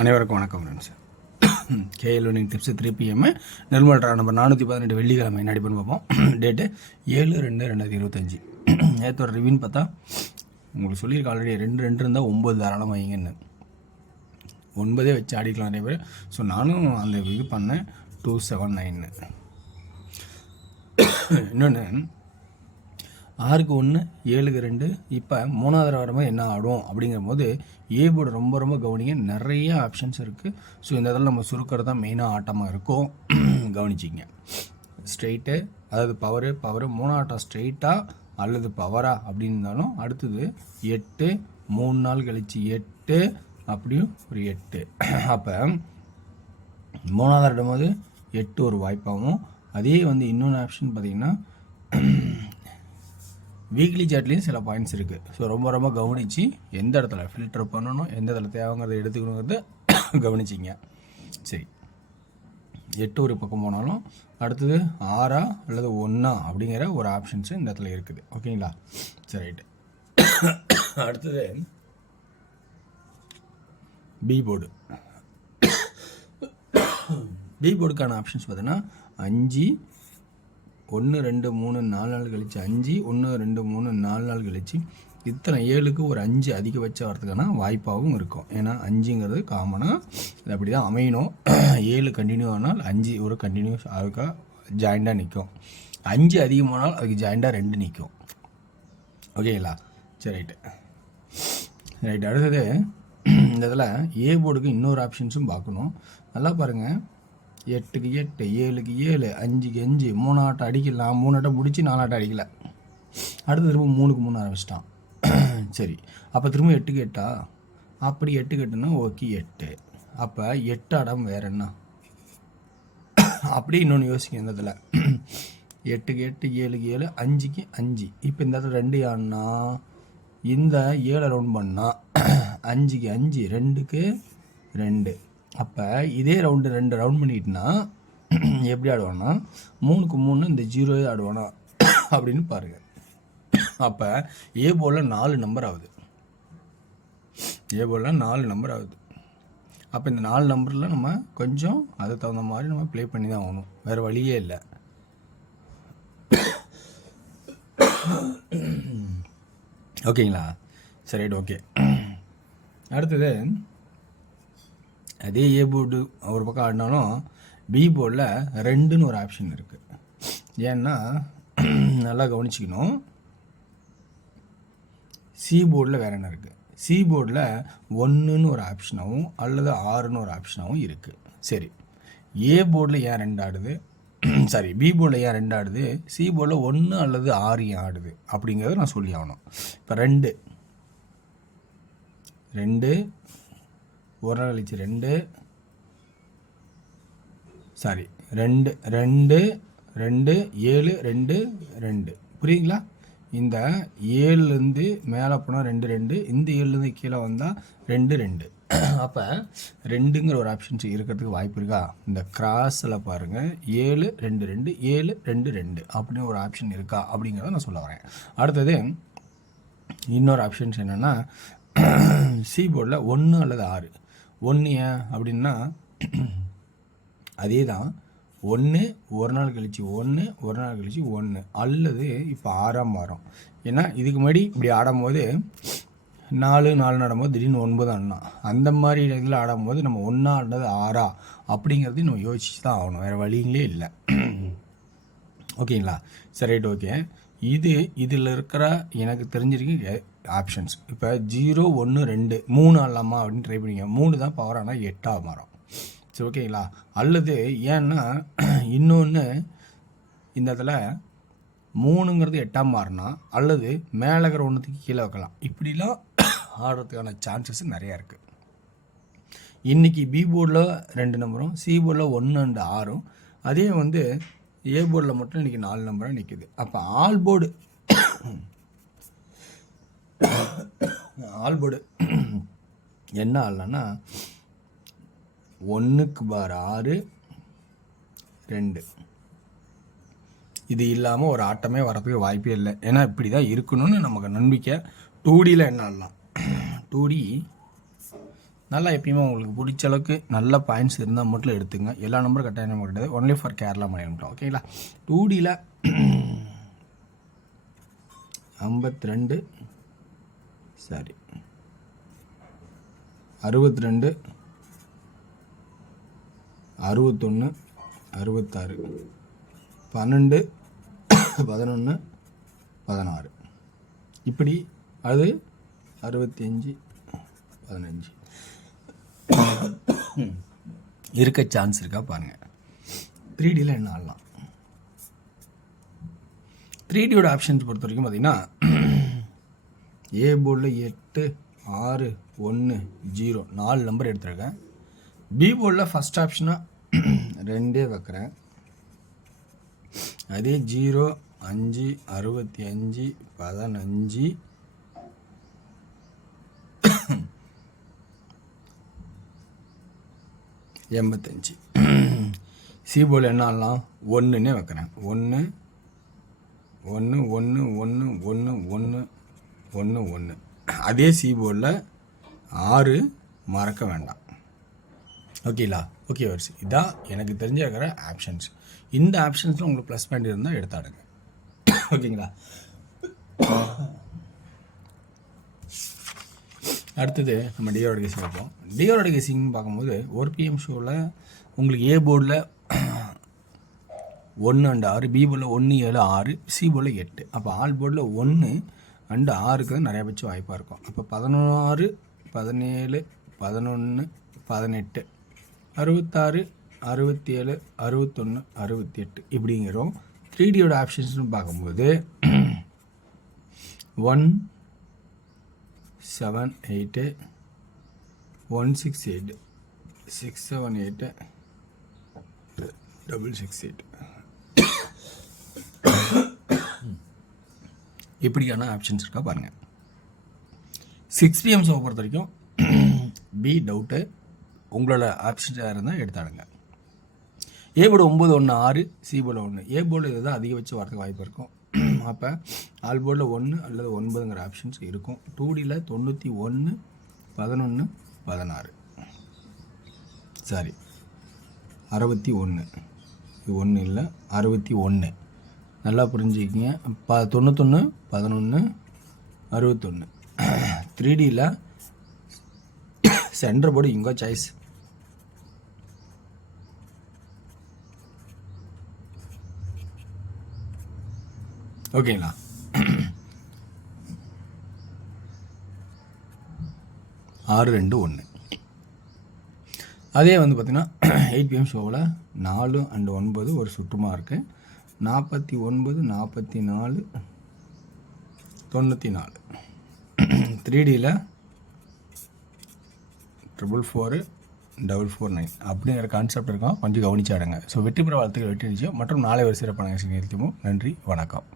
அனைவருக்கும் வணக்கம் friends. KL winning tips 3 PM Nirmal draw number 418 வெள்ளிக்கிழமை என்ன பண்ணி பார்ப்போம். டேட்டு 7/2/2025. நேற்றோட ரிவ்யூன்னு பார்த்தா உங்களுக்கு சொல்லியிருக்க ஆல்ரெடி 2 இருந்தால் 9 தாராளம் வைங்கன்னு 9 வச்சு ஆடிக்கலாம் நிறைய பேர். ஸோ நானும் அந்த இது பண்ணேன் 279. இன்னொன்று 6க்கு 1 7க்கு 2. இப்போ 3வது வரும்போது என்ன ஆடும் அப்படிங்கிற போது ஏ போர்டு ரொம்ப கவனிங்க. நிறைய ஆப்ஷன்ஸ் இருக்குது. ஸோ இந்த இதில் நம்ம சுருக்கிறது தான் மெயினாக ஆட்டமாக இருக்கும். கவனிச்சிங்க. ஸ்ட்ரெயிட்டு அதாவது பவரு 3 ஆட்டம் ஸ்ட்ரெயிட்டாக அல்லது பவரா அப்படின்னு இருந்தாலும் அடுத்தது 8 3 நாள் கழித்து 8 அப்படியும் ஒரு 8. அப்போ 3வது ஆடும்போது 8 ஒரு வாய்ப்பாகவும் அதே வந்து இன்னொன்று ஆப்ஷன் பார்த்திங்கன்னா வீக்லி சார்ட்லேயும் சில பாயிண்ட்ஸ் இருக்குது. ஸோ ரொம்ப கவனித்து எந்த இடத்துல ஃபில்டர் பண்ணணும் எந்த இடத்துல தேவைங்கிறத எடுத்துக்கணுங்கிறத கவனிச்சிங்க. சரி, 8 ஒரு பக்கம் போனாலும் அடுத்தது 6 அல்லது 1 அப்படிங்கிற ஒரு ஆப்ஷன்ஸு இந்த இடத்துல இருக்குது. ஓகேங்களா? சரி, ரைட்டு. அடுத்தது பி போர்டு. பி போர்டுக்கான ஆப்ஷன்ஸ் பார்த்தீங்கன்னா 5 1 2 3 4 நாள் கழிச்சு 5 1 2 3 4 நாள் கழிச்சு இத்தனை 7க்கு ஒரு 5 அதிகபட்சம் வரதுக்கான வாய்ப்பாகவும் இருக்கும். ஏன்னா 5ங்கிறது காமனாக இது அப்படி தான் அமையணும். 7 கண்டினியூ ஆனால் 5 ஒரு கண்டினியூஸ் அதுக்காக ஜாயிண்டாக நிற்கும். 5 அதிகமானால் அதுக்கு ஜாயிண்டாக 2 நிற்கும். ஓகேங்களா? சரி, ரைட்டு. அடுத்தது இந்த இதில் ஏ போர்டுக்கு இன்னொரு ஆப்ஷன்ஸும் பார்க்கணும். நல்லா பாருங்கள். 8க்கு 8 7க்கு 7 5க்கு 5 3 ஆட்டம் அடிக்கலாம். 3 ஆட்டம் முடிச்சு 4 ஆட்டம் அடிக்கல. அடுத்து திரும்ப 3க்கு 3 ஆரம்பிச்சிட்டான். சரி, அப்போ திரும்ப 8க்கு 8 அப்படி 8க்கு 8னா ஓகே 8. அப்போ 8 ஆடம் வேறு என்ன அப்படி இன்னொன்று யோசிக்க. இந்த இதில் 8க்கு 8 7க்கு 7 5க்கு 5. இப்போ இந்த இடத்துல 2 ஆனா இந்த 7 ரவுண்ட் பண்ணால் 5க்கு 5 2க்கு 2. அப்போ இதே ரவுண்டு 2 ரவுண்ட் பண்ணிக்கிட்டுனா எப்படி ஆடுவான்னா 3க்கு 3 இந்த 0 ஆடுவானா அப்படின்னு பாருங்கள். அப்போ ஏ போர்டில் 4 நம்பர் ஆகுது. ஏ போர்டில் 4 நம்பர் ஆகுது. அப்போ இந்த 4 நம்பரில் நம்ம கொஞ்சம் அதுக்கு தகுந்த மாதிரி நம்ம ப்ளே பண்ணி தான் ஆகணும். வேறு வழியே இல்லை. ஓகேங்களா? சரி, ரைட். ஓகே, அடுத்தது அதே ஏ போர்டு ஒரு பக்கம் ஆடினாலும் பி போர்டில் 2ன்னு ஒரு ஆப்ஷன் இருக்குது. ஏன்னா நல்லா கவனிச்சிக்கணும். சி போர்டில் வேறு என்ன இருக்குது? சி போர்டில் 1ன்னு ஒரு ஆப்ஷனாகவும் அல்லது 6ன்னு ஒரு ஆப்ஷனாகவும் இருக்குது. சரி, ஏ போர்டில் ஏன் 2 ஆடுது? சாரி, பி போர்டில் ஏன் 2 ஆடுது? சி போர்டில் 1 அல்லது 6 ஏன் ஆடுது அப்படிங்கிறத நான் சொல்லி ஆகணும். இப்போ 2 ஒரு நாள் கழிச்சு 2 சாரி 2 2 2 7 2 2. புரியுங்களா? இந்த 7லேருந்து மேலே போனால் 2 2, இந்த 7லேருந்து கீழே வந்தால் 2 2. அப்போ 2ங்கிற ஒரு ஆப்ஷன்ஸ் இருக்கிறதுக்கு வாய்ப்பு இருக்கா? இந்த கிராஸில் பாருங்கள் 7 2 2 7 2 2 அப்படின்னு ஒரு ஆப்ஷன் இருக்கா அப்படிங்கிறத நான் சொல்ல வரேன். அடுத்தது இன்னொரு ஆப்ஷன்ஸ் என்னென்னா சி போர்டில் 1 அல்லது 6. 1 ஏன் அப்படின்னா அதே தான் 1 ஒரு நாள் கழிச்சு 1 ஒரு நாள் கழிச்சு 1 அல்லது இப்போ 6ஆம் வாரம். ஏன்னா இதுக்கு முன்னாடி இப்படி ஆடும்போது 4 ஆடும்போது திடீர்னு 9 ஆடினா அந்த மாதிரி இதில் ஆடும்போது நம்ம 1 ஆடினது 6 அப்படிங்கிறது நம்ம யோசிச்சு தான் ஆகணும். வேறு வழிங்களே இல்லை. ஓகேங்களா? சரி, ரைட். ஓகே, இதில் இருக்கிற எனக்கு தெரிஞ்சிருக்கு ஆப்ஷன்ஸ். இப்போ 0 1 2 3 ஆடலாமா அப்படின்னு ட்ரை பண்ணிங்க. 3 தான் பவர் ஆனால் 8ஆக மாறும். சரி, ஓகேங்களா? அல்லது ஏன்னா இன்னொன்று இந்த இடத்துல 3ங்கிறது 8ஆக மாறினா அல்லது மேலே இருக்கிற ஒன்றுத்துக்கு கீழே வைக்கலாம். இப்படிலாம் ஆடுறதுக்கான சான்சஸ் நிறையா இருக்குது. இன்றைக்கி பி போர்டில் 2 நம்பரும் சி போர்டில் 1 and 6. அதே வந்து ஏ போர்டில் மட்டும் இன்றைக்கி 4 நம்பராக நிற்குது. அப்போ ஆல் போர்டு என்ன ஆடலான்னா 1க்கு பார் 6 2. இது இல்லாமல் ஒரு ஆட்டமே வரதுக்கு வாய்ப்பே இல்லை. ஏன்னா இப்படி தான் இருக்கணும்னு நமக்கு நம்பிக்கை. 2Dயில் என்ன ஆடலாம்? 2D நல்லா எப்பயுமே உங்களுக்கு பிடிச்ச அளவுக்கு நல்ல பாயிண்ட்ஸ் இருந்தால் மட்டும் எடுத்துங்க. எல்லா நம்பரும் கட்டாயம் நம்பர் கிடையாது, ஒன்லி ஃபார் கேரளா மாநிலம். ஓகேங்களா? 2Dயில் 52 சாரி 62 61 66 12 11 16 இப்படி அது 65 15 இருக்க சான்ஸ் இருக்கா பாருங்கள். 3Dயில் என்ன ஆடலாம்? 3Dயோட ஆப்ஷன்ஸ் பொறுத்த வரைக்கும் பார்த்தீங்கன்னா ஏ போர்டில் 8 6 1 0 4 நம்பர் எடுத்துருக்கேன். பி போர்டில் ஃபஸ்ட் ஆப்ஷனாக 2 வைக்கிறேன். அதே 0 5 65 15 85 சி போர்டில் என்ன ஆடலாம்? 1ன்னே வைக்கிறேன். 1 1 1 1 1 1 1 1 அதே சி போர்டில் 6 மறக்க வேண்டாம். ஓகேங்களா? ஓகே வர்ஸ், இதான் எனக்கு தெரிஞ்ச இருக்கிற ஆப்ஷன்ஸ். இந்த ஆப்ஷன்ஸில் உங்களுக்கு ப்ளஸ் பாயிண்ட் இருந்தால் எடுத்தாடுங்க. ஓகேங்களா? அடுத்தது நம்ம டிஆரோட கெஸிங் பார்ப்போம். டிஆரோட கெஸிங்னு பார்க்கும்போது 1 PM ஷோவில் உங்களுக்கு ஏ போர்டில் 1 அண்ட் 6, பி போர்டில் 1 7 6, சி போர்டில் 8. அப்போ ஆல் போர்டில் 1 அண்டு 6க்கு தான் நிறையா பட்சம் வாய்ப்பாக இருக்கும். அப்போ 16 17 11 18 66 67 61 68 இப்படிங்கிறோம். 3Dயோட ஆப்ஷன்ஸ்னு பார்க்கும்போது 1 7 8 1 6 8 6 7 8 6 8 இப்படியான ஆப்ஷன்ஸ் இருக்கா பாருங்கள். 6 PM ஷோ பொறுத்த வரைக்கும் பி டவுட்டு, உங்களோட ஆப்ஷன்ஸாக இருந்தால் எடுத்தாடுங்க. A board 9 1 6, C board 1. A board இதுதான் அதிகபட்ச வரதுக்கு வாய்ப்பு இருக்கும். அப்போ ஆல் போர்டில் 1 அல்லது 9ங்கிற ஆப்ஷன்ஸ் இருக்கும். 2Dயில் 91 11 16 சாரி 61 இது 1 இல்லை 61 நல்லா புரிஞ்சுக்கிங்க. 91 11 61. 3Dயில் சென்டர் போர்டு இங்கோ சாய்ஸ். ஓகேங்களா? ஆறு 2 1. அதே வந்து பார்த்திங்கன்னா 8 PM ஷோவில் 4 அண்டு 9 ஒரு சுற்றுமா இருக்குது. 49 44 94. 3Dயில் 444 449 அப்படிங்கிற கான்செப்ட் இருக்கும். கொஞ்சம் கவனிச்சாடுங்க. ஸோ வெற்றி பெற வாழ்த்துக்கள், வெற்றி நிச்சயம் மற்றும் நாளை ஒரு சிறப்பான நிகழ்ச்சி நிறுத்துவோம். நன்றி, வணக்கம்.